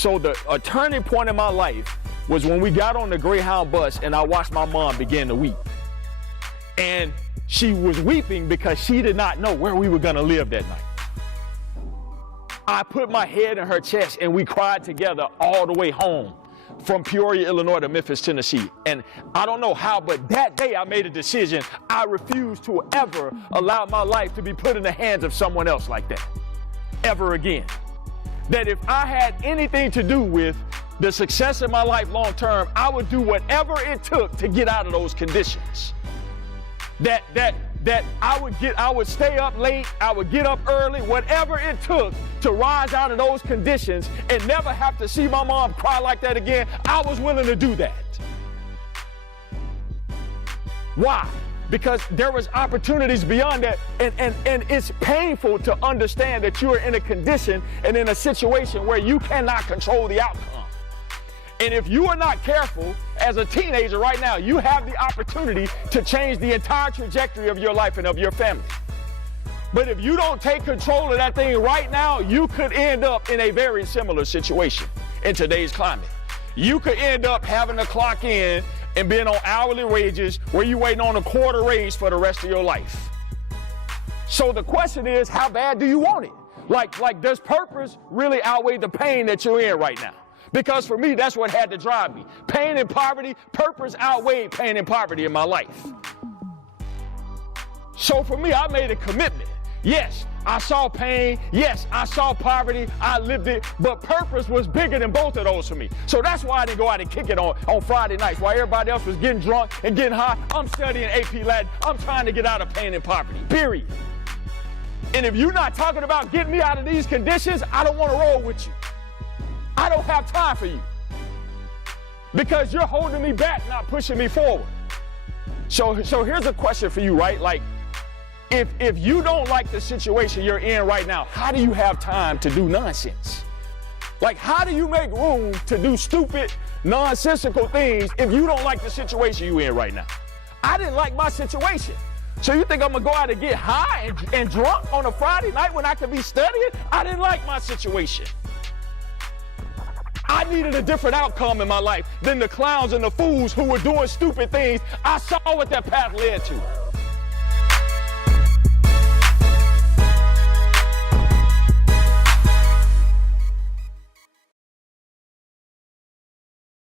So a turning point in my life was when we got on the Greyhound bus and I watched my mom begin to weep. And she was weeping because she did not know where we were gonna live that night. I put my head in her chest and we cried together all the way home from Peoria, Illinois to Memphis, Tennessee. And I don't know how, but that day I made a decision. I refused to ever allow my life to be put in the hands of someone else like that, ever again. That if I had anything to do with the success of my life long term, I would do whatever it took to get out of those conditions. That I would stay up late, I would get up early, whatever it took to rise out of those conditions and never have to see my mom cry like that again. I was willing to do that. Why? Because there was opportunities beyond that, and it's painful to understand that you are in a condition and in a situation where you cannot control the outcome. And if you are not careful, as a teenager right now, you have the opportunity to change the entire trajectory of your life and of your family. But if you don't take control of that thing right now, you could end up in a very similar situation in today's climate. You could end up having to clock in and being on hourly wages where you're waiting on a quarter raise for the rest of your life. So the question is, how bad do you want it? Like does purpose really outweigh the pain that you're in right now? Because for me, that's what had to drive me. Pain and poverty, purpose outweighed pain and poverty in my life. So for me, I made a commitment. Yes, I saw pain. Yes, I saw poverty. I lived it. But purpose was bigger than both of those for me. So that's why I didn't go out and kick it on Friday nights. While everybody else was getting drunk and getting high, I'm studying AP Latin. I'm trying to get out of pain and poverty, period. And if you're not talking about getting me out of these conditions, I don't want to roll with you. I don't have time for you because you're holding me back, not pushing me forward. So here's a question for you, right? Like, if you don't like the situation you're in right now, how do you have time to do nonsense? Like, how do you make room to do stupid, nonsensical things if you don't like the situation you're in right now? I didn't like my situation. So you think I'm gonna go out and get high and drunk on a Friday night when I could be studying? I didn't like my situation. I needed a different outcome in my life than the clowns and the fools who were doing stupid things. I saw what that path led to.